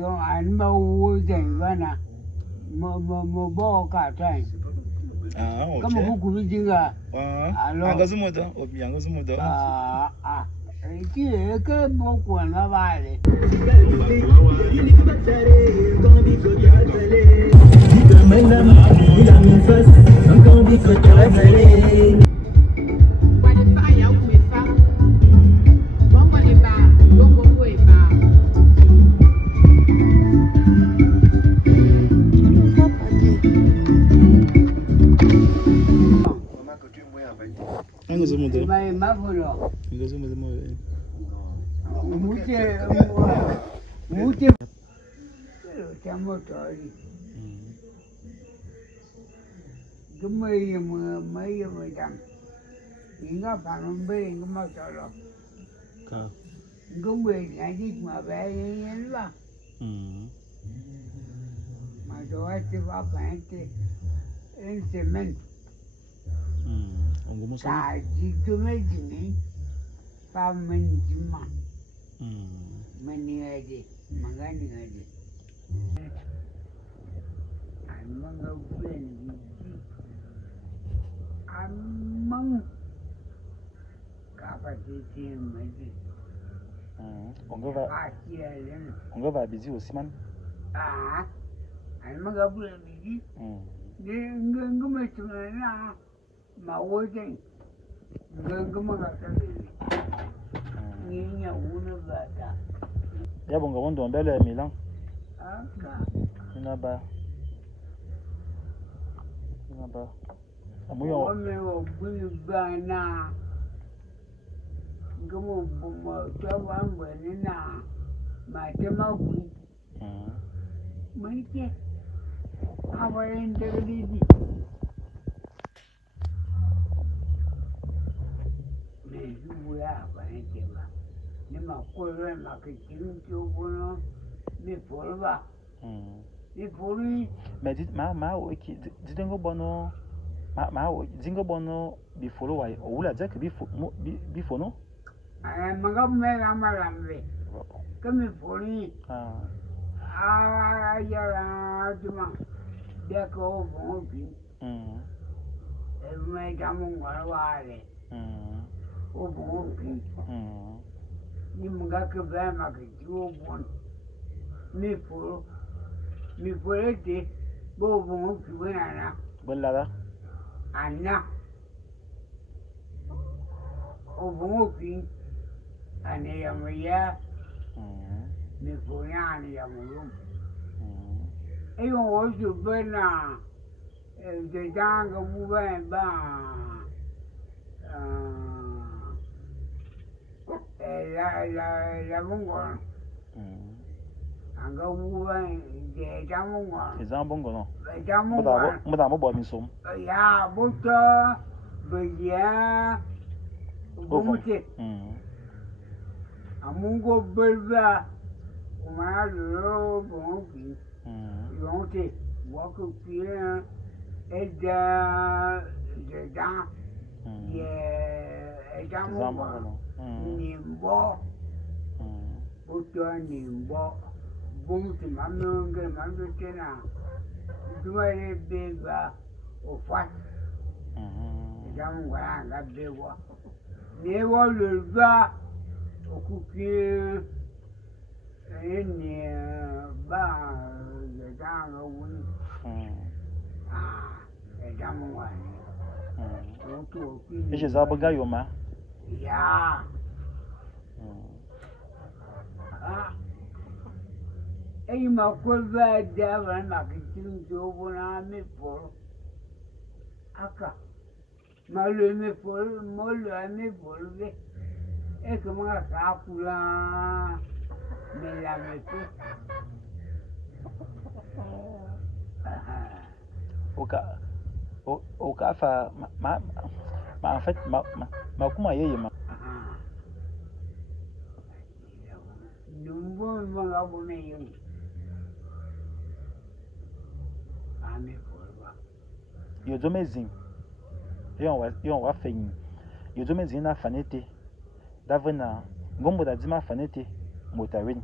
yo an ma wo den bana mo bo ka tai okay. Kama huku vijinga. Angazumudo, obi angazumudo. Iki ke boku na vale. Angazumudo. Mai mafulo. Angazumudo mo. Mute. Chamo tori. Gumai mai dam. Inga panumbe inga masalo. Ka. Gumai nanti mabai yenla. Madoati va pante. En cement. Kaji kumejini. Pamanjima. Mani aje, magani aje. Amang bulan biji. Amang kapasiti maji. On va busy aussi man. Amang bulan biji. Ngumecuna mawojen. Ngumagakali. Niña una bata. Ya bonga wondo mbele Milan. Inaba. Amuyo. Ome obulibana. Ngomo bomo tawangwe nina. Matema bui. Manike. Awayende gidi. Mezuya bayendela. Nema kore makitin jobono ni polba. Ni poli. Mais dit ma ok didengo bono dingo bono bifolo wa oula dire que bifono. Magam me amalambe. Kami poli. Ya juma. Dia ko bon bi. Me jamu wale. O bon bi. Ni mga ke ba makiti o bon. Mi folo te bo bon ki wena. Bolla Anna. O bon ki ane ya. Mi folo ane ya mo. E o ju bena de danga mu ba. La mongola. Anga wuwa de jamongola. Eza bongola. Jamongola. Muda mo bo mi som. Ya buto beya bumute. Amungo belva. Uma lo bongi. Yonte wako pia eda de da. Ye jamongola. Nimbo. Buto nimbo. Bumute mamunga mamutena. Duare beba o fat. Jamongola nga bewa. Newo leva okuke eni ba de danga wuni. Jamongola. E je zabaga yoma. Ya. Ei ma kurva da ba na kitin jobo na me por. Aka. Malo me por, molo me volve. E como a capula me la mete. Oka fa ma en fait ma kuma yeye ma. Numbo mga bumayo. Ame porba. Yo domezin. Yon wa fein. Yo domezin na fanete. Davena ngombo da dima fanete motawin.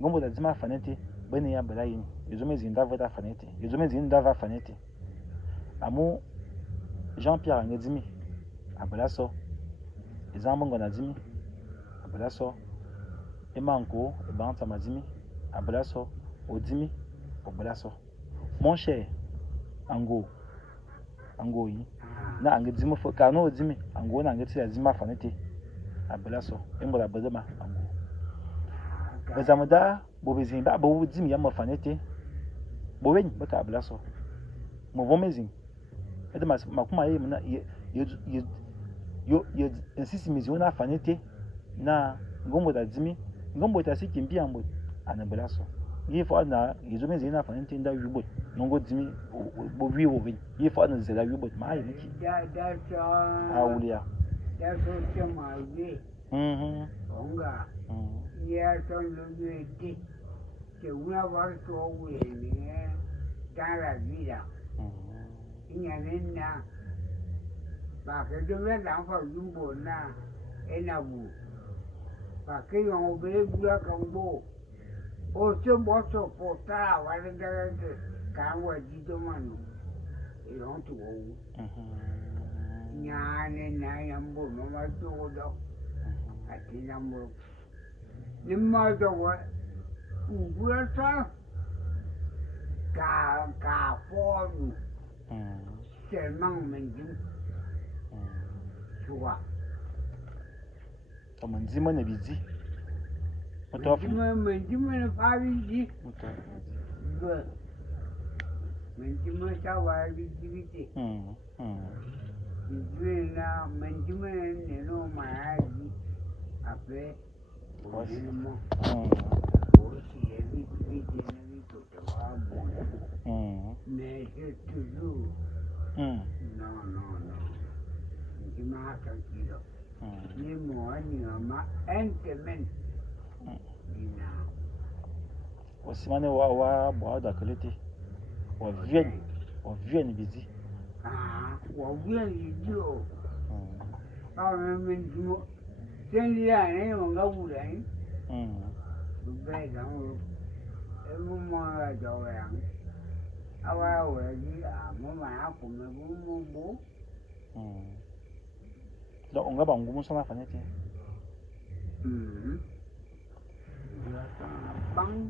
ngombo da zima fanete bane ya balayin yazo mai zinda vata fanete yazo mai zinda va fanete amu Jean-Pierre Angedzimi abalaso ezambo na zimi abalaso emanko ebanta mazimi abalaso odimi obalaso mon cher ango yi na Angedzimi fo kano odimi ango na Angedzimi azima fanete abalaso embo la bazama ango bazamada bobezin ba bo dimi ya mafanete bowen baka abalaso mo vomezin ede makuma ye na yo insisi miziona fanete na ngombo da dimi ngombo ta sikimbi ambo anabalaso ye fo na yezo mezi na fanete nda yubo nongo dimi bo wi wo wen ye fo na zela yubo ma ye niki da so awulia da so chama ye onga ya son lo yeti que una vez todo viene dans la vida nyanena ba ke do me dan fa yumbo na enabu ba ke yo be bua kan bo o se mo so porta wa de ka wa di do manu e on tu o nyane na yambo no ma do do ati nambo nimma do wa bua sa ka fo tellement mendim suwa to manzima na bizi mendim na fabi mendim sa wa bizi bite na mendim ne no ma ji ape o mo o si e bite na bito to wa bon mais c'est toujours no Jima tranquilo ni mo ni ma entemen ina osimane wa bo da kelete o vien bizi wa vien idio men jimo sendia ne mo ngabura ni be da mo e mo ma do ya awa wa ji mo ma ko me bo lo onga ba ngumu sana fanete bang